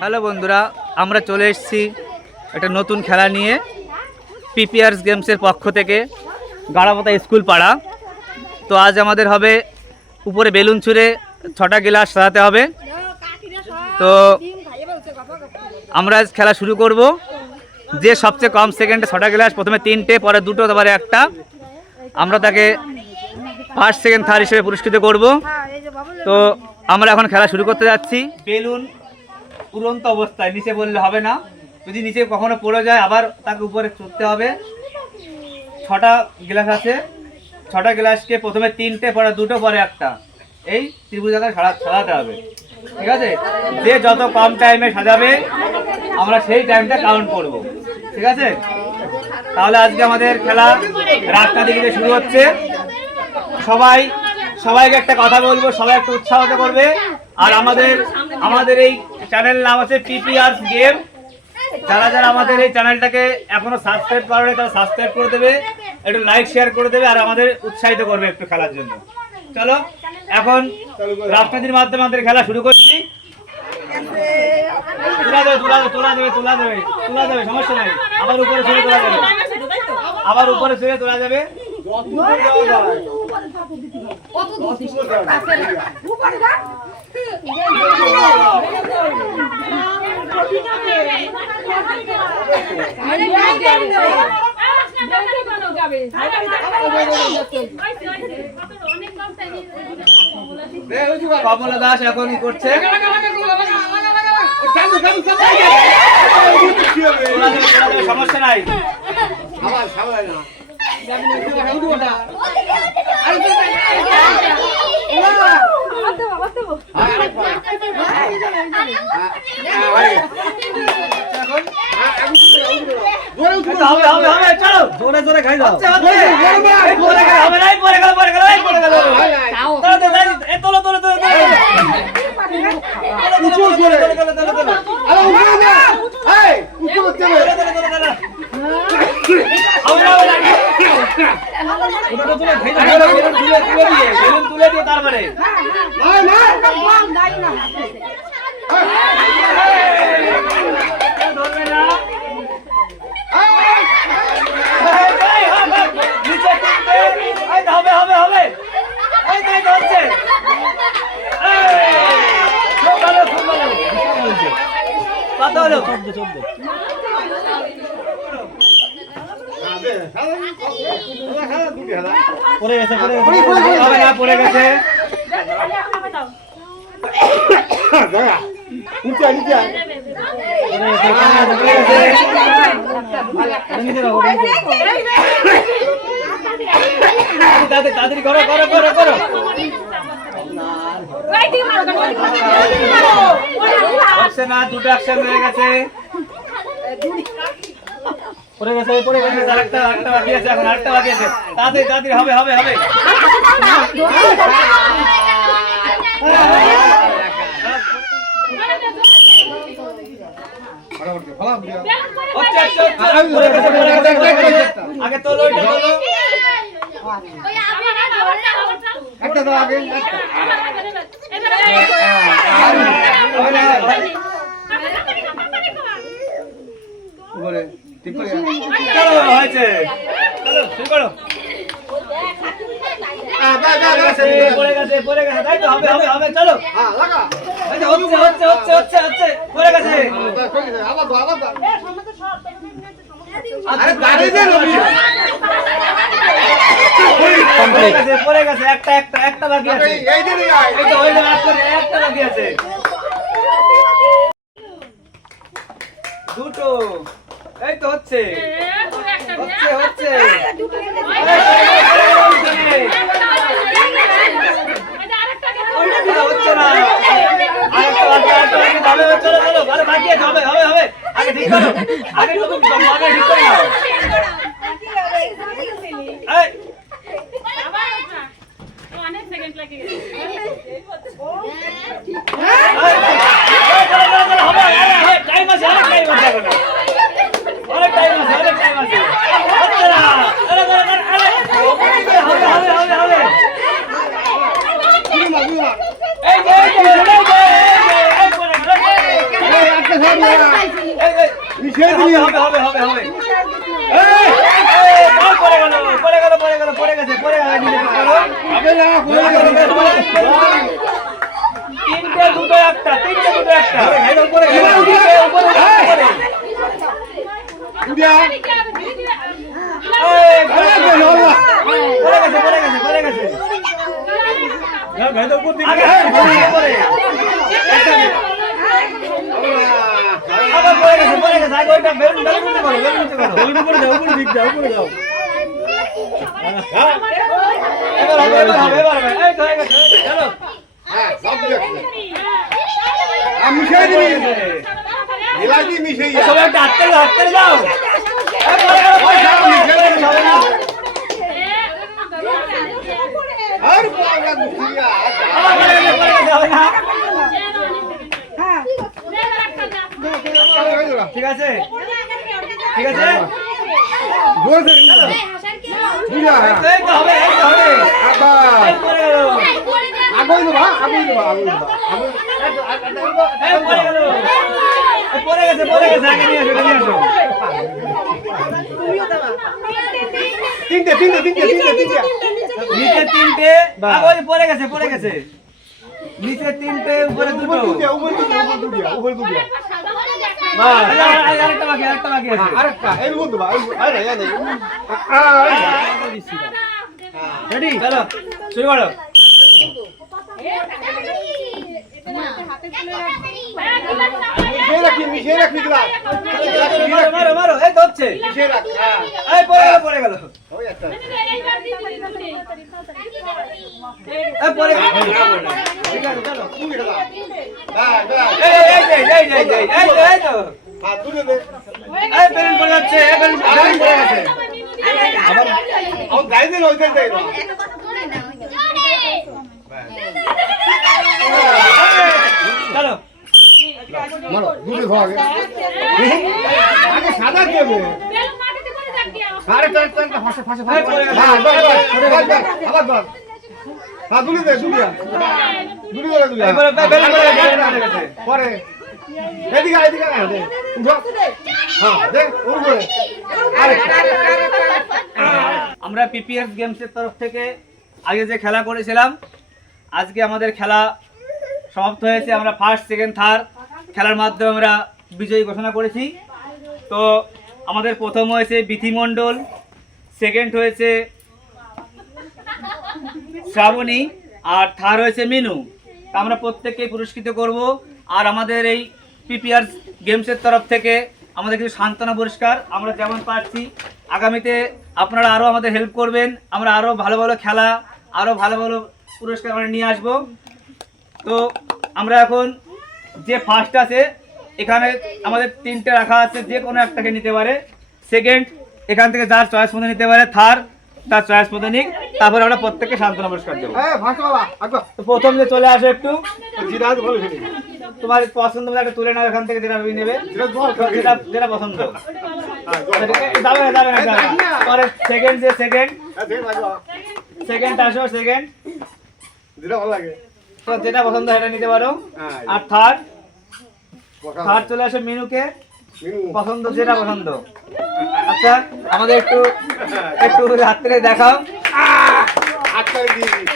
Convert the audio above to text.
Hello বন্ধুরা, আমরা চলে এসেছি একটা নতুন খেলা নিয়ে পিপিআরস গেমসের পক্ষ থেকে গাড়াপোতা স্কুল পাড়া। তো আজ আমাদের হবে উপরে বেলুন ছুঁড়ে 6টা গ্লাস সাজাতে হবে। তো আমরা আজ খেলা শুরু করব। যে সবচেয়ে কম সেকেন্ডে 6টা গ্লাস, প্রথমে 3টে, পরে 2টো, তারপরে 1টা, আমরা তাকে ফার্স্ট সেকেন্ড থার্ড হিসেবে পুরস্কৃত করব। তো আমরা এখন খেলা শুরু করতে যাচ্ছি। বেলুন উড়ন্ত অবস্থায়, নিচে বললে হবে না। যদি নিচে কখনো পড়ে যায় আবার তাকে উপরে চড়তে হবে। 6টা গ্লাস আছে, 6টা গ্লাসকে প্রথমে 3টে, পরে 2টো, পরে 1টা, এই ত্রিভুজাকার সাজাতে হবে। ঠিক আছে? যে যত কম টাইমে সাজাবে আমরা সেই টাইমটা কাউন্ট করব। ঠিক আছে? তাহলে আজকে আমাদের খেলা রাতটা দিকে শুরু হচ্ছে। সবাইকে একটা কথা বলবো, সবাই একটু উৎসাহিত করবে। আর আমাদের এই চ্যানেল নাম আছে পিপিআরস গেম। যারা আমাদের এই চ্যানেলটাকে এখনো সাবস্ক্রাইব করেনি তারা সাবস্ক্রাইব করে দেবে, একটু লাইক শেয়ার করে দেবে, আর আমাদের উৎসাহিত করবে একটু খেলার জন্য। চলো এখন রাজনীতির মাধ্যমে আমাদের খেলা শুরু করছি। তোলা যাবে, সমস্যা নাই। আবার উপরে ছেড়ে তোলা যাবে, তোলা যাবে। কমলা দাস এখন করছে। সমস্যা নাই। জোরে জোরে খাই দাও। তুলে দিয়ে তারপরে ধরবে না। কত হলো? 14। পড়ে গেছে। পড়ে গেছে। তাড়াতাড়ি করো। না, 2টো অ্যাকশন হয়ে গেছে। পড়ে গেছে। আরেকটা বাকি আছে, এখন আরেকটা বাকি আছে। তাড়াতাড়ি হবে। আগে তোলো, একটা দাও আগে। হয়েছে, শুরু করো। পড়ে গেছে, তাই তো? হবে, চলো। হচ্ছে, পড়ে গেছে। পড়ে গেছে, একটা বাকি আছে। একটা বাকি আছে। 2টো, এই তো হচ্ছে না। চলো, বাকি আছে। হবে। আগে ঠিক করো। আগে ঠিক করে নাও। অনেক সেকেন্ড লাগে গেছে। টাইম আছে। হবে। মিশিয়ে দিবি। হবে হবে হবে হবে এই বল পড়ে গেল পড়ে গেল পড়ে গেল পড়ে গেছে পড়ে গেল হবে না, হয়ে গেল। তিনটে দুটো একটা তিনটে দুটো একটা উপরে গেল। উপরে উপরে উড়িয়া। এই আরে গেল না। পড়ে গেছে পড়ে গেছে পড়ে গেছে না, গাইতে উপর দিকে। আগে পড়ে আবার পড়ে গেছে আগে ওইটা বেলুন নিচে করো বেলুন নিচে করো বেলুন উপরে যাও, উপরে দিক যাও, উপরে যাও। এবার হবে এবার হবে এই তো হয়ে গেছে চলো হ্যাঁ, সব দিকে আছে। আমি মিশিয়ে দিবি। এলাকি মিশিয়ে যা। সবাই একটা হাততালি দাও এই পড়ে গেল ওই যাও, মিশিয়ে দিবি, হবে না। আর পাওয়া গুছিয়া। আবার পড়ে গেছে হবে না ঠিক আছে ঠিক আছে বলছে বুঝা। এই তো হবে আবার এই পড়ে গেল আগুন দেবা, আগুন দেবা, আগুন দেবা। এই পড়ে গেল এই পড়ে গেছে আগে নিয়ে আসো তিনটে। নিচে তিনটে আগে ওই পড়ে গেছে নিচে তিনটে উপরে দুটো উপরে দুটো। বাস আরেকটা বাকি আছে আরেকটা, এই বন্ধু বা, আরে আরে। রেডি চলো শুরু করো মিশিয়ে রাখবি গ্লাস। মারো মারো এই তো হচ্ছে মিশিয়ে রাখ। হ্যাঁ। এই পড়ে গেল ওই একটা। এই পড়ে গেল ঠিক আছে চলো তুমি খেলা। হ্যাঁ, হ্যাঁ। এই তো হাত তুলে দে। এই বেলুন পড়ে যাচ্ছে এই বেলুন পড়ে গেছে আবার আমার গাইতে লইতে দেই না। চলো মারো, দুটো ধর আগে। আগে সাদা দেবে। আরে টান ফাঁসে। হ্যাঁ, বল। আবার বল। হ্যাঁ, দুলি দে, দুলিয়া। দুলি দে, দুলিয়া। এই বেলুন পড়ে গেছে পরে। এদিকে আয়, এদিকে আয়, দে। উঠো। হ্যাঁ, দে, ওর উপরে। আরে। আমরা পিপিএস গেমসের তরফ থেকে আগে যে খেলা করেছিলাম আজকে আমাদের খেলা সমাপ্ত হয়েছে আমরা ফার্স্ট সেকেন্ড থার্ড খেলার মাধ্যমে আমরা বিজয়ী ঘোষণা করেছি তো আমাদের প্রথম হয়েছে বিথি মণ্ডল সেকেন্ড হয়েছে শ্রাবণী আর থার্ড হয়েছে মিনু তা আমরা প্রত্যেককেই পুরস্কৃত করব আর আমাদের এই পিপিআর গেমসের তরফ থেকে আমাদের কিছু সান্ত্বনা পুরস্কার আমরা যেমন পাচ্ছি আগামীতে আপনারা আরও আমাদের হেল্প করবেন আমরা আরও ভালো ভালো খেলা আরও ভালো ভালো পুরস্কার আমরা নিয়ে আসব তো আমরা এখন যে ফার্স্ট আছে এখানে আমাদের তিনটে রাখা আছে যে কোনো একটাকে নিতে পারে সেকেন্ড এখান থেকে যার চয়েস মতো নিতে পারে থার্ড তার চয়েস মতো নিক তারপরে আমরা প্রত্যেককে সান্ত্বনা পুরস্কার দেবো হ্যাঁ, ফাঁসওয়ালা। আগে তো প্রথম যে চলে আসো একটু জিরাজ বল ফেলি। তোমার পছন্দ মতো একটা তুলে নাও এখান থেকে যেটা তুমি নেবে জিরাজ বল। যেটা যেটা পছন্দ হ্যাঁ, যাবে না পরে সেকেন্ড যে সেকেন্ড দে লাগো। সেকেন্ড আসো সেকেন্ড জিরা ভালো লাগে। তো যেটা পছন্দ সেটা নিতে পারো হ্যাঁ। আর থার্ড থার্ড চলে আসো মিনুকে মিনু। পছন্দ যেটা পছন্দ আচ্ছা আমাদের একটু একটু রাত্রে দেখাও আটটা দিয়ে দিই।